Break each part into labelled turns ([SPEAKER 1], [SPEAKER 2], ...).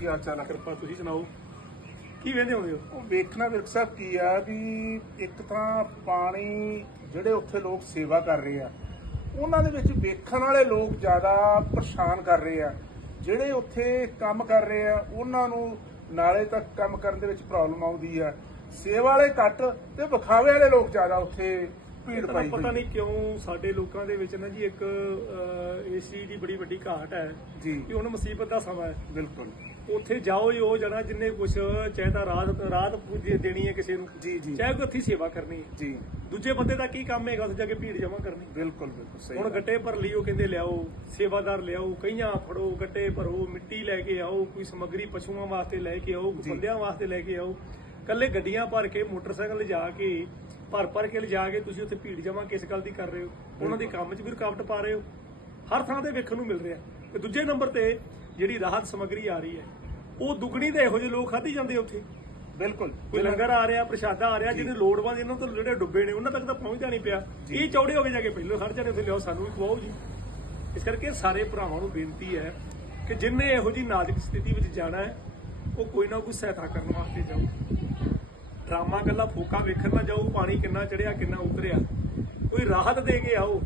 [SPEAKER 1] ਕੀ ਹਾਲ ਚਾਲ ਹੈ
[SPEAKER 2] ਕਿਰਪਾ ਤੁਸੀਂ ਸੁਣਾਓ? ਕੀ ਵੇਂਦੇ ਹੋਗੇ ਹੋ?
[SPEAKER 1] ਉਹ ਵੇਖਣਾ ਵਿਰਕ ਸਾਹਿਬ ਕੀ ਆ ਵੀ ਇੱਕ ਤਾਂ ਪਾਣੀ ਜਿਹੜੇ ਉੱਥੇ ਲੋਕ ਸੇਵਾ ਕਰ ਰਹੇ ਆ ਉਹਨਾਂ ਦੇ ਵਿੱਚ ਵੇਖਣ ਵਾਲੇ ਲੋਕ ਜ਼ਿਆਦਾ ਪਰੇਸ਼ਾਨ ਕਰ ਰਹੇ ਆ। ਜਿਹੜੇ ਉੱਥੇ ਕੰਮ ਕਰ ਰਹੇ ਆ ਉਹਨਾਂ ਨੂੰ ਨਾਲੇ ਤੱਕ ਕੰਮ ਕਰਨ ਦੇ ਵਿੱਚ ਪ੍ਰੋਬਲਮ ਆਉਂਦੀ ਆ। ਸੇਵਾ ਵਾਲੇ ਘੱਟ ਤੇ ਵਿਖਾਵੇ ਵਾਲੇ ਲੋਕ ਜ਼ਿਆਦਾ ਉੱਥੇ ਭੀੜ ਪਾਈ
[SPEAKER 2] ਪਤਾ
[SPEAKER 1] ਹੋਈ
[SPEAKER 2] ਨਹੀਂ ਕਿਉਂ ਸਾਡੇ ਲੋਕਾਂ ਦੇ ਵਿੱਚ ਨਾ ਜੀ ਇੱਕ ਏਸੀ ਦੀ ਬੜੀ ਵੱਡੀ ਘਾਟ ਹੈ
[SPEAKER 1] ਜੀ।
[SPEAKER 2] ਕਿ ਹੁਣ ਮੁਸੀਬਤ ਦਾ ਸਮਾਂ ਹੈ।
[SPEAKER 1] ਬਿਲਕੁਲ।
[SPEAKER 2] ਉੱਥੇ ਜਾਓ ਹੀ ਉਹ ਜਣਾ ਜਿੰਨੇ ਕੁਛ ਚਾਹੇ ਤਾਂ ਰਾਤ ਰਾਤ ਪੂਜੀ ਦੇਣੀ ਹੈ ਕਿਸੇ ਨੂੰ
[SPEAKER 1] ਜੀ ਜੀ।
[SPEAKER 2] ਚਾਹੇ ਕੋਈ ਉੱਥੇ ਸੇਵਾ ਕਰਨੀ
[SPEAKER 1] ਜੀ।
[SPEAKER 2] ਦੂਜੇ ਬੰਦੇ ਦਾ ਕੀ ਕੰਮ ਹੈਗਾ ਉੱਥੇ ਜਾ ਕੇ ਭੀੜ ਜਮਾ ਕਰਨੀ?
[SPEAKER 1] ਬਿਲਕੁਲ ਬਿਲਕੁਲ ਸਹੀ
[SPEAKER 2] ਹੁਣ। ਗੱਟੇ ਲਈ ਉਹ ਕਹਿੰਦੇ ਲਿਆਓ ਸੇਵਾਦਾਰ ਲਿਆਓ ਕਈਆਂ ਫੜੋ ਗੱਟੇ ਭਰੋ ਮਿੱਟੀ ਲੈ ਕੇ ਆਓ ਕੋਈ ਸਮੱਗਰੀ ਪਸ਼ੂਆਂ ਵਾਸਤੇ ਲੈ ਕੇ ਆਓ ਕੋਈ। ਬੰਦਿਆਂ ਵਾਸਤੇ ਲੈ ਕੇ ਆਓ। ਕੱਲੇ ਗੱਡੀਆਂ ਭਰ ਕੇ ਮੋਟਰਸਾਈਕਲ ਲਿਜਾ ਕੇ ਭਰ ਭਰ ਕੇ ਲਿਜਾ ਕੇ ਤੁਸੀਂ ਉੱਥੇ ਭੀੜ ਜਮਾ ਕਿਸ ਗੱਲ ਦੀ ਕਰ ਰਹੇ ਹੋ? ਉਹਨਾਂ ਦੇ ਕੰਮ 'ਚ ਵੀ ਰੁਕਾਵਟ ਪਾ ਰਹੇ ਹੋ? ਹਰ ਥਾਂ ਤੇ ਵੇਖਣ ਨੂੰ ਮਿਲ ਰਿਹਾ। ਤੇ ਦੂਜੇ ਨੰਬਰ ਤੇ ਜਿਹੜੀ ਰਾਹਤ ਸਮੱਗਰੀ ਆ ਰਹੀ ਹੈ ਉਹ ਦੁੱਗਣੀ ਤੇ ਇਹੋ ਜਿਹੇ ਲੋਕ ਖਾਧੀ ਜਾਂਦੇ ਉੱਥੇ?
[SPEAKER 1] ਬਿਲਕੁਲ।
[SPEAKER 2] ਕੋਈ ਲੰਗਰ ਆ ਰਿਹਾ ਪ੍ਰਸ਼ਾਦਾ ਆ ਰਿਹਾ ਜਿਹਨੇ ਲੋੜਵੰਦ ਇਹਨਾਂ ਤੋਂ ਜਿਹੜੇ ਡੁੱਬੇ ਨੇ ਉਹਨਾਂ ਤੱਕ ਤਾਂ ਪਹੁੰਚਦਾ ਨਹੀਂ ਪਿਆ। ਇਹ ਚੌੜੇ ਹੋ ਕੇ ਜਾ ਕੇ ਪਹਿਲੋਂ ਖੜ ਜਾਣੇ ਉੱਥੇ ਲਿਆਓ ਸਾਨੂੰ ਵੀ ਖਵਾਓ ਜੀ। ਇਸ ਕਰਕੇ ਸਾਰੇ ਭਰਾਵਾਂ ਨੂੰ ਬੇਨਤੀ ਹੈ ਕਿ ਜਿੰਨੇ ਇਹੋ ਜੀ ਨਾਜ਼ੁਕ ਸਥਿਤੀ ਵਿੱਚ ਜਾਣਾ ਹੈ ਉਹ ਕੋਈ ਨਾ ਕੋਈ ਸਹਾਇਤਾ ਕਰਨ ਵਾਸਤੇ ਜਾਓ। ਡਰਾਮਾ ਗੱਲਾਂ ਫੋਕਾ ਵੇਖਣ ਨਾ ਜਾਓ ਪਾਣੀ ਕਿੰਨਾ ਚੜਿਆ ਕਿੰਨਾ ਉਤਰਿਆ। ਕੋਈ ਰਾਹਤ ਦੇ ਕੇ ਆਓ।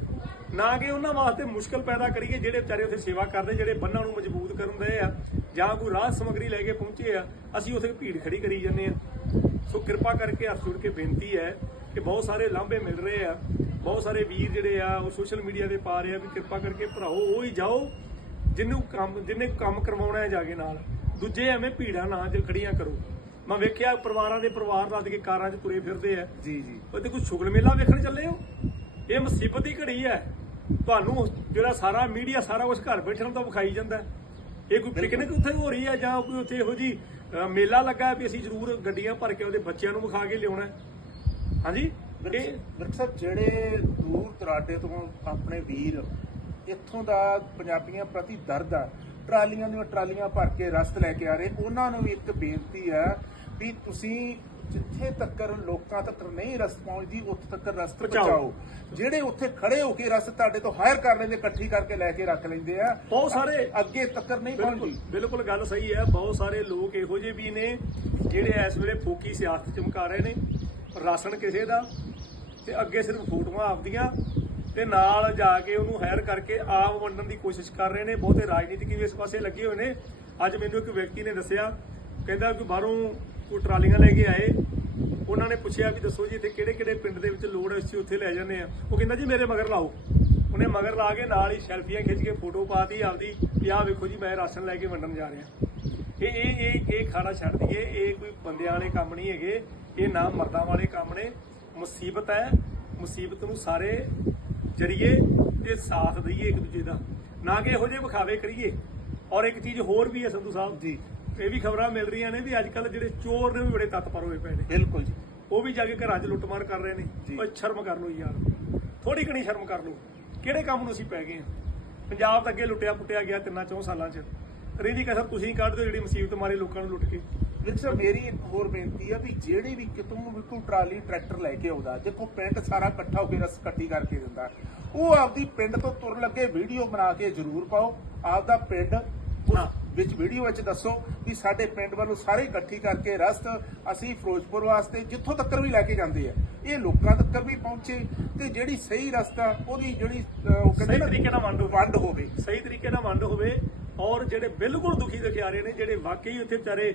[SPEAKER 2] ਨਾ ਕਿ ਉਹਨਾਂ ਵਾਸਤੇ ਮੁਸ਼ਕਲ ਪੈਦਾ ਕਰੀਏ ਜਿਹੜੇ ਵਿਚਾਰੇ ਉੱਥੇ ਸੇਵਾ ਕਰਦੇ, ਜਿਹੜੇ ਬੰਨਾਂ ਨੂੰ ਮਜ਼ਬੂਤ ਕਰਨ ਦੇ ਆ, ਜਾਂ ਕੋਈ ਰਾਹਤ ਸਮੱਗਰੀ ਲੈ ਕੇ ਪਹੁੰਚੇ ਆ, ਅਸੀਂ ਉੱਥੇ ਭੀੜ ਖੜੀ ਕਰੀ ਜਾਂਦੇ ਆ। ਸੋ ਕਿਰਪਾ ਕਰਕੇ ਹੱਥ ਜੋੜ ਕੇ ਬੇਨਤੀ ਹੈ ਕਿ ਬਹੁਤ ਸਾਰੇ ਲਾਂਭੇ ਮਿਲ ਰਹੇ ਆ। ਬਹੁਤ ਸਾਰੇ ਵੀਰ ਜਿਹੜੇ ਆ, ਉਹ ਸੋਸ਼ਲ ਮੀਡੀਆ ਤੇ ਪਾ ਰਹੇ ਆ ਵੀ ਕਿਰਪਾ ਕਰਕੇ ਭਰਾਓ, ਉਹ ਹੀ ਜਾਓ ਜਿਹਨੂੰ ਕੰਮ ਜਿਹਨੇ ਕੰਮ ਕਰਵਾਉਣਾ ਹੈ ਜਾ ਕੇ ਨਾਲ। ਦੂਜੇ ਐਵੇਂ ਭੀੜਾਂ ਨਾ ਜੇ ਖੜੀਆਂ ਕਰੋ। ਮੈਂ ਵੇਖਿਆ ਪਰਿਵਾਰਾਂ ਦੇ ਪਰਿਵਾਰ ਲੱਦ ਕੇ ਕਾਰਾਂ 'ਚ ਤੁਰੇ ਫਿਰਦੇ ਆ।
[SPEAKER 1] ਜੀ ਜੀ।
[SPEAKER 2] ਤੇ ਕੋਈ ਸ਼ੁਗਲ ਮੇਲਾ ਵੇਖਣ ਚੱਲੇ ਹੋ? ਇਹ ਮੁਸੀਬਤ ਦੀ ਘੜੀ ਹੈ। ਤੁਹਾਨੂੰ ਜਿਹੜਾ ਸਾਰਾ ਮੀਡੀਆ ਸਾਰਾ ਕੁਝ ਘਰ ਬੈਠਣ ਤੋਂ ਵਿਖਾਈ ਜਾਂਦਾ ਹੈ। ਇਹ ਕੋਈ ਪਿਕਨਿਕ ਉੱਥੇ ਹੋ ਰਹੀ ਹੈ ਜਾਂ ਕੋਈ ਉੱਥੇ ਇਹੋ ਜੀ ਮੇਲਾ ਲੱਗਾ ਹੈ ਵੀ ਅਸੀਂ ਜ਼ਰੂਰ ਗੱਡੀਆਂ ਭਰ ਕੇ ਉਹਦੇ ਬੱਚਿਆਂ ਨੂੰ ਵਿਖਾ ਕੇ ਲਿਆਉਣਾ ਹੈ। ਹਾਂਜੀ? ਇਹ
[SPEAKER 1] ਸਾਹਿਬ ਜਿਹੜੇ ਦੂਰ ਦਰਾਡੇ ਤੋਂ ਆਪਣੇ ਵੀਰ ਇੱਥੋਂ ਦਾ ਪੰਜਾਬੀਆਂ ਪ੍ਰਤੀ ਦਰਦ ਆ। ਟਰਾਲੀਆਂ ਦੀਆਂ ਟਰਾਲੀਆਂ ਭਰ ਕੇ ਰਸਤ ਲੈ ਕੇ ਆ ਰਹੇ। ਉਹਨਾਂ ਨੂੰ ਵੀ ਇੱਕ ਬੇਨਤੀ ਹੈ ਵੀ ਤੁਸੀਂ ਜਿੱਥੇ ਤੱਕ ਲੋਕਾਂ ਤੱਕ ਨਹੀਂ ਰਸਤ ਪਹੁੰਚਦੀ ਉੱਥੇ ਤੱਕ ਰਸਤ
[SPEAKER 2] ਪਹੁੰਚਾਓ।
[SPEAKER 1] ਜਿਹੜੇ ਉੱਥੇ ਖੜੇ ਹੋ ਕੇ ਰਸਤ ਤੁਹਾਡੇ ਤੋਂ ਹਾਇਰ ਕਰ ਲੈਂਦੇ ਇਕੱਠੀ ਕਰਕੇ ਲੈ ਕੇ ਰੱਖ ਲੈਂਦੇ ਆ
[SPEAKER 2] ਬਹੁਤ ਸਾਰੇ
[SPEAKER 1] ਅੱਗੇ ਤੱਕ ਨਹੀਂ ਪਹੁੰਚਦੀ।
[SPEAKER 2] ਬਿਲਕੁਲ ਗੱਲ ਸਹੀ ਹੈ ਬਹੁਤ ਸਾਰੇ ਲੋਕ ਇਹੋ ਜਿਹੇ ਵੀ ਨੇ ਜਿਹੜੇ ਇਸ ਵੇਲੇ ਫੋਕੀ ਸਿਆਸਤ ਚਮਕਾ ਰਹੇ ਨੇ ਰਾਸ਼ਨ ਕਿਸੇ ਦਾ ਤੇ ਅੱਗੇ ਸਿਰਫ ਫੋਟੋਆਂ ਆਪਦੀਆਂ ਤੇ ਨਾਲ ਜਾ ਕੇ ਉਹਨੂੰ ਹਾਇਰ ਕਰਕੇ ਆਪ ਵੰਡਣ ਦੀ ਕੋਸ਼ਿਸ਼ ਕਰ ਰਹੇ ਨੇ ਬਹੁਤੇ ਰਾਜਨੀਤਿਕ ਵੀ ਇਸ ਪਾਸੇ ਲੱਗੇ ਹੋਏ ਨੇ। ਅੱਜ ਮੈਨੂੰ ਇੱਕ ਵਿਅਕਤੀ ਨੇ ਦੱਸਿਆ ਕਹਿੰਦਾ ਕਿ ਬਾਹਰੋਂ ਕੋਈ ਟਰਾਲੀਆਂ ਲੈ ਕੇ ਆਏ। ਉਹਨਾਂ ਨੇ ਪੁੱਛਿਆ ਵੀ ਦੱਸੋ ਜੀ ਇੱਥੇ ਕਿਹੜੇ ਕਿਹੜੇ ਪਿੰਡ ਦੇ ਵਿੱਚ ਲੋੜ ਹੈ, ਅਸੀਂ ਉੱਥੇ ਲੈ ਜਾਂਦੇ ਆ ਉਹ ਕਹਿੰਦਾ ਜੀ ਮੇਰੇ ਮਗਰ ਲਾਓ। ਉਹਨੇ ਮਗਰ ਲਾ ਕੇ ਨਾਲ ਹੀ ਸੈਲਫੀਆਂ ਖਿੱਚ ਕੇ ਫੋਟੋ ਪਾਤੀ ਆਪਦੀ ਵੀ ਆਹ ਵੇਖੋ ਜੀ, ਮੈਂ ਰਾਸ਼ਨ ਲੈ ਕੇ ਵੰਡਣ ਜਾ ਰਿਹਾ। ਇਹ ਇਹ ਇਹ ਇਹ ਖਾਣਾ ਛੱਡ ਦਈਏ। ਇਹ ਕੋਈ ਬੰਦਿਆਂ ਵਾਲੇ ਕੰਮ ਨਹੀਂ ਹੈਗੇ। ਇਹ ਨਾ ਮਰਦਾਂ ਵਾਲੇ ਕੰਮ ਨੇ। ਮੁਸੀਬਤ ਹੈ। ਮੁਸੀਬਤ ਨੂੰ ਸਾਰੇ ਜਰੀਏ ਤੇ ਸਾਥ ਦਈਏ ਇੱਕ ਦੂਜੇ ਦਾ। ਨਾ ਕਿ ਇਹੋ ਜਿਹੇ ਵਿਖਾਵੇ ਕਰੀਏ। ਔਰ ਇੱਕ ਚੀਜ਼ ਹੋਰ ਵੀ ਹੈ ਸੰਧੂ ਸਾਹਿਬ।
[SPEAKER 1] ਜੀ।
[SPEAKER 2] ਇਹ ਵੀ ਖਬਰਾਂ ਮਿਲ ਰਹੀਆਂ ਨੇ ਵੀ ਅੱਜ ਕੱਲ ਜਿਹੜੇ ਚੋਰ ਨੇ ਵੀ ਬੜੇ ਤਤਪਰ ਹੋਏ ਪਏ ਨੇ।
[SPEAKER 1] ਬਿਲਕੁਲ ਜੀ।
[SPEAKER 2] ਉਹ ਵੀ ਜਾ ਕੇ ਘਰਾਂ 'ਚ ਲੁੱਟਮਾਰ ਕਰ ਰਹੇ। ਨੇ। ਓਏ ਸ਼ਰਮ ਕਰ ਲਓ ਯਾਰ। ਥੋੜੀ ਘਣੀ ਸ਼ਰਮ ਕਰ ਲਓ। ਕਿਹੜੇ ਕੰਮ ਨੂੰ ਅਸੀਂ ਪੈ ਗਏ ਆ ਪੰਜਾਬ ਤਾਂ ਅੱਗੇ ਲੁੱਟਿਆ ਪੁੱਟਿਆ ਗਿਆ ਤਿੰਨਾਂ ਚੌਂ ਸਾਲਾਂ 'ਚ। ਰੇਦੀ ਕਸਰ ਤੁਸੀਂ ਕੱਢ ਦਿਓ ਜਿਹੜੀ ਮੁਸੀਬਤ ਮਾਰੀ ਲੋਕਾਂ ਨੂੰ ਲੁੱਟ ਕੇ।
[SPEAKER 1] ਵਿੱਚ ਸਰ ਮੇਰੀ ਇੱਕ ਹੋਰ ਬੇਨਤੀ ਆ ਵੀ ਜਿਹੜੀ ਵੀ ਕਿਤੋਂ ਕੋਈ ਟਰਾਲੀ ਟਰੈਕਟਰ ਲੈ ਕੇ ਆਉਂਦਾ ਦੇਖੋ ਪਿੰਡ ਸਾਰਾ ਇਕੱਠਾ ਹੋ ਕੇ ਰਸ ਇਕੱਠੀ ਕਰਕੇ ਦਿੰਦਾ। ਉਹ ਆਪਦੀ ਪਿੰਡ ਤੋਂ ਤੁਰਨ ਲੱਗੇ ਵੀਡੀਓ ਬਣਾ ਕੇ ਜ਼ਰੂਰ ਪਾਓ। ਆਪਦਾ ਪਿੰਡ। ਵਿੱਚ ਵੀਡੀਓ ਵਿੱਚ ਦੱਸੋ ਵੀ ਸਾਡੇ ਪਿੰਡ ਵੱਲੋਂ ਸਾਰੇ ਇਕੱਠੀ ਕਰਕੇ ਰਸਤ ਅਸੀਂ ਫਿਰੋਜ਼ਪੁਰ ਵਾਸਤੇ ਜਿੱਥੋਂ ਤੱਕ ਵੀ ਲੈ ਕੇ ਜਾਂਦੇ ਆ ਇਹ ਲੋਕਾਂ ਤੱਕ ਵੀ ਪਹੁੰਚੇ ਤੇ ਜਿਹੜੀ ਸਹੀ ਰਸਤਾ ਉਹਦੀ ਜਿਹੜੀ ਉਹ ਕਹਿੰਦੇ
[SPEAKER 2] ਸਹੀ ਤਰੀਕੇ ਨਾਲ। ਵੰਡ ਹੋਵੇ ਸਹੀ ਤਰੀਕੇ ਨਾਲ ਵੰਡ ਹੋਵੇ ਔਰ ਜਿਹੜੇ ਬਿਲਕੁਲ ਦੁਖੀ ਦਿਖਿਆਰੇ ਨੇ ਜਿਹੜੇ ਵਾਕਈ ਉੱਥੇ ਵਿਚਾਰੇ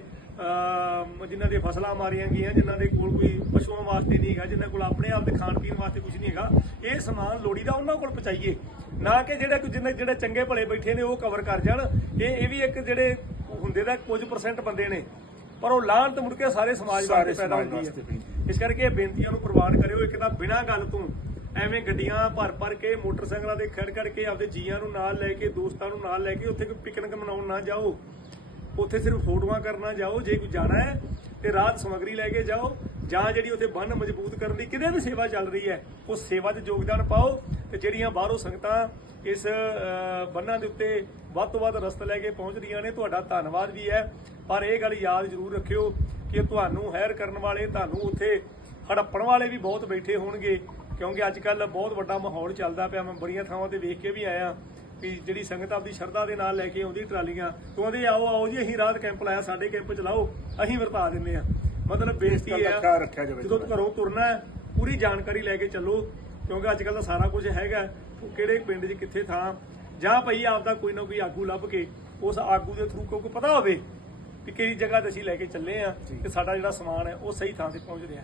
[SPEAKER 2] ਜਿਨ੍ਹਾਂ ਦੇ ਫਸਲਾਂ ਮਾਰੀਆਂ ਗਈਆਂ ਜਿਨ੍ਹਾਂ ਦੇ ਕੋਲ ਕੋਈ ਪਸ਼ੂਆਂ ਵਾਸਤੇ ਨਹੀਂ ਹੈਗਾ ਜਿਨ੍ਹਾਂ ਕੋਲ ਆਪਣੇ ਆਪ ਦੇ ਖਾਣ ਪੀਣ ਵਾਸਤੇ ਕੁਝ ਨਹੀਂ ਹੈਗਾ ਇਹ ਸਮਾਨ ਲੋੜੀਦਾ ਉਹਨਾਂ ਕੋਲ ਪਹੁੰਚਾਈਏ। ਨਾ ਕਿ ਜਿਹੜੇ ਜਿੰਨੇ ਜਿਹੜੇ ਚੰਗੇ ਭਲੇ ਬੈਠੇ ਨੇ ਉਹ ਕਵਰ ਕਰ ਜਾਣ। ਇਹ ਇਹ ਵੀ ਇੱਕ ਜਿਹੜੇ ਹੁੰਦੇ ਦਾ ਕੁਝ ਪਰਸੈਂਟ ਬੰਦੇ ਨੇ। ਪਰ ਉਹ ਲਾਹਨਤ ਮੁੜ ਕੇ ਸਾਰੇ ਸਮਾਜ ਵਾਸਤੇ ਪੈਦਾ ਹੁੰਦੀ ਹੈ। ਇਸ ਕਰਕੇ ਇਹ ਬੇਨਤੀਆਂ ਨੂੰ ਪ੍ਰਵਾਨ ਕਰਿਓ ਇੱਕ ਤਾਂ ਬਿਨਾਂ ਗੱਲ ਤੋਂ। ਐਵੇਂ ਗੱਡੀਆਂ ਭਰ ਭਰ ਕੇ ਮੋਟਰਸਾਈਕਲਾਂ ਦੇ ਖੜ ਖੜ ਕੇ ਆਪਦੇ ਜੀਆਂ ਨੂੰ ਨਾਲ ਲੈ ਕੇ, ਦੋਸਤਾਂ ਨੂੰ ਨਾਲ ਲੈ ਕੇ ਉੱਥੇ ਕੋਈ ਪਿਕਨਿਕ ਮਨਾਉਣ ਨਾ ਜਾਓ। ਉੱਥੇ ਸਿਰਫ ਫੋਟੋਆਂ ਕਰਨਾ ਜਾਓ, ਜੇ ਕੋਈ ਜਾਣਾ ਹੈ ਤੇ ਰਾਤ ਸਮਗਰੀ ਲੈ ਕੇ ਜਾਓ। ਜਾਂ ਜਿਹੜੀ ਉੱਥੇ ਬੰਨ ਮਜ਼ਬੂਤ ਕਰਨ ਦੀ ਕਿਤੇ ਵੀ ਸੇਵਾ ਚੱਲ ਰਹੀ ਹੈ, ਉਸ ਸੇਵਾ 'ਚ ਯੋਗਦਾਨ ਪਾਓ ਤੇ ਜਿਹੜੀਆਂ ਬਾਹਰੋਂ ਸੰਗਤਾਂ ਇਸ ਬੰਨਾਂ ਦੇ ਉੱਤੇ ਵੱਧ ਤੋਂ ਵੱਧ ਰਸਤ ਲੈ ਕੇ ਪਹੁੰਚ ਰਹੀਆਂ ਨੇ, ਤੁਹਾਡਾ ਧੰਨਵਾਦ ਵੀ ਹੈ। ਪਰ ਇਹ ਗੱਲ ਯਾਦ ਜ਼ਰੂਰ ਰੱਖਿਓ ਕਿ ਤੁਹਾਨੂੰ ਹੈਰ ਕਰਨ ਵਾਲੇ, ਤੁਹਾਨੂੰ ਉੱਥੇ ਹੜੱਪਣ ਵਾਲੇ ਵੀ ਬਹੁਤ ਬੈਠੇ ਹੋਣਗੇ। ਕਿਉਂਕਿ ਅੱਜ ਕੱਲ ਬਹੁਤ ਵੱਡਾ ਮਾਹੌਲ ਚੱਲਦਾ ਪਿਆ। ਮੈਂ ਬੜੀਆਂ ਥਾਵਾਂ ਤੇ ਵੇਖ ਕੇ ਵੀ ਆਇਆ ਵੀ ਜਿਹੜੀ ਸੰਗਤ ਆਪਦੀ ਸ਼ਰਧਾ ਦੇ ਨਾਲ ਲੈ ਕੇ ਆਉਂਦੀ ਟਰਾਲੀਆਂ ਤੋਂ ਕਹਿੰਦੇ ਆਓ ਆਓ ਜੀ ਅਸੀਂ ਰਾਤ ਕੈਂਪ ਲਾਇਆ ਸਾਡੇ ਕੈਂਪ ਚ ਲਾਓ ਅਸੀਂ ਵਰਤਾ ਦਿੰਨੇ ਆ ਮਤਲਬ ਬੇਇੱਜ਼ਤੀ ਹੈ
[SPEAKER 1] ਖਿਆਲ ਰੱਖਿਆ ਜਾਵੇ
[SPEAKER 2] ਜਦੋਂ ਘਰੋਂ ਤੁਰਨਾ ਹੈ ਪੂਰੀ ਜਾਣਕਾਰੀ ਲੈ ਕੇ ਚੱਲੋ ਕਿਉਂਕਿ ਅੱਜ ਕੱਲ ਤਾਂ ਸਾਰਾ ਕੁਝ ਹੈਗਾ। ਉਹ ਕਿਹੜੇ ਪਿੰਡ 'ਚ ਕਿੱਥੇ ਥਾਂ ਜਾਂ ਭਈ ਆਪਦਾ ਕੋਈ ਨਾ ਕੋਈ ਆਗੂ ਲੱਭ ਕੇ ਉਸ ਆਗੂ ਦੇ ਥਰੂ ਕਿਉਂਕਿ ਪਤਾ ਹੋਵੇ ਕਿ ਕਿਹੜੀ ਜਗ੍ਹਾ ਤੇ ਅਸੀਂ ਲੈ ਕੇ ਚੱਲੇ ਆ ਤੇ ਸਾਡਾ ਜਿਹੜਾ ਸਮਾਨ ਹੈ ਉਹ ਸਹੀ ਥਾਂ ਤੇ ਪਹੁੰਚ ਰਿਹਾ।